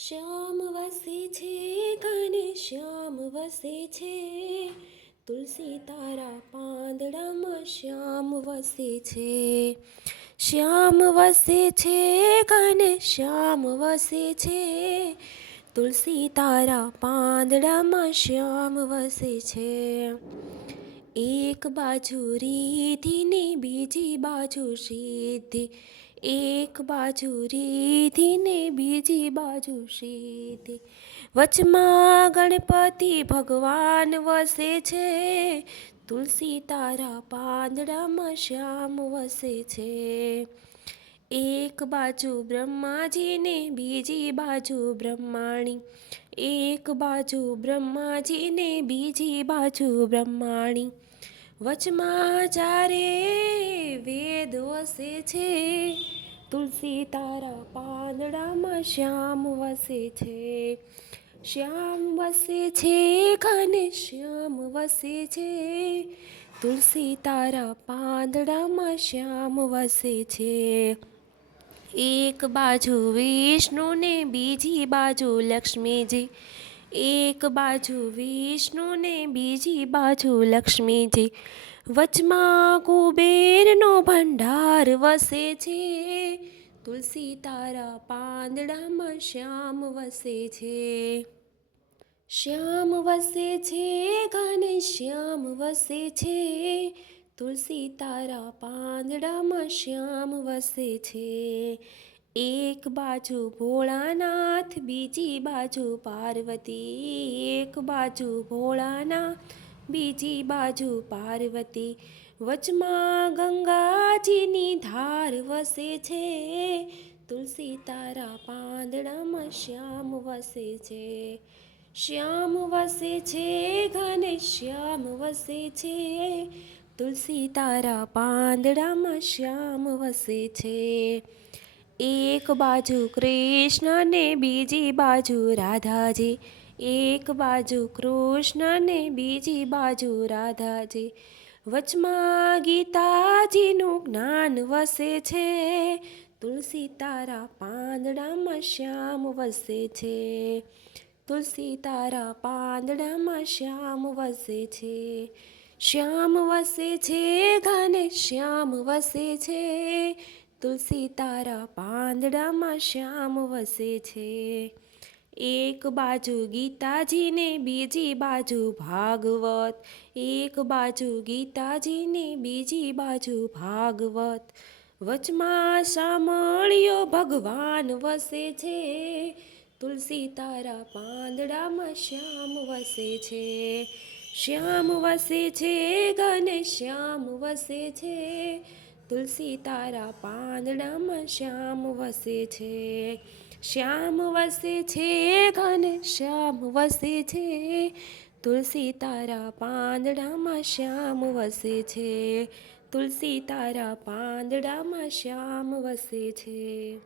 શ્યામ વસે છે ઘને શ્યામ વસે છે, તુલસી તારા પાંદડામાં શ્યામ વસે છે. શ્યામ વસે છે ઘને શ્યામ વસે છે, તુલસી તારા પાંદડામાં શ્યામ વસે છે. એક બાજુ રીધી ને બીજી બાજુ સીધી, એક બાજુ રીધી ને બીજી બાજુ સીધી, વચમાં ગણપતિ ભગવાન વસે છે, તુલસી તારા પાંદડામાં શ્યામ વસે છે. એક બાજુ બ્રહ્માજી ને બીજી બાજુ બ્રહ્માણી, એક બાજુ બ્રહ્માજી ને બીજી બાજુ બ્રહ્માણી, વચમાં ચારે વેદ વસે છે, તુલસી તારા પાંદડામાં શ્યામ વસે છે. શ્યામ વસે છે ઘને શ્યામ વસે છે, તુલસી તારા પાંદડામાં શ્યામ વસે છે. એક બાજુ વિષ્ણુ ને બીજી બાજુ લક્ષ્મીજી, એક બાજુ વિષ્ણુ ને બીજી બાજુ લક્ષ્મીજી, વચમાં કુબેરનો ભંડાર વસે છે, તુલસી તારા પાંદડામાં શ્યામ વસે છે. શ્યામ વસે છે ઘને શ્યામ વસે છે, તુલસી તારા પાંદડામાં શ્યામ વસે છે. એક બાજુ ભોળાનાથ બીજી બાજુ પાર્વતી, એક બાજુ ભોળાનાથ બીજી બાજુ પાર્વતી, વચમાં ગંગાજીની ધાર વસે છે, તુલસી તારા પાંદડામાં શ્યામ વસે છે. શ્યામ વસે છે ઘને શ્યામ વસે છે, તુલસી તારા પાંદડામાં શ્યામ વસે છે. એક બાજુ કૃષ્ણ ને બીજી બાજુ રાધાજી, એક બાજુ કૃષ્ણ ને બીજી બાજુ રાધાજી, વચમાં ગીતાજીનું જ્ઞાન વસે છે, તુલસી તારા પાંદડામાં શ્યામ વસે છે. તુલસી તારા પાંદડામાં શ્યામ વસે છે. શ્યામ વસે છે ઘને શ્યામ વસે છે, તુલસી તારા પાંદડામાં શ્યામ વસે છે. એક બાજુ ગીતાજી ને બીજી બાજુ ભાગવત, એક બાજુ ગીતાજી ને બીજી બાજુ ભાગવત, વચમાં સામળિયો ભગવાન વસે છે, તુલસી તારા પાંદડામાં શ્યામ વસે છે. શ્યામ વસે છે ઘને શ્યામ વસે છે, તુલસી તારા પાંદડામાં શ્યામ વસે છે. શ્યામ વસે છે ઘને શ્યામ વસે છે, તુલસી તારા પાંદડામાં શ્યામ વસે છે. તુલસી તારા પાંદડામાં શ્યામ વસે છે.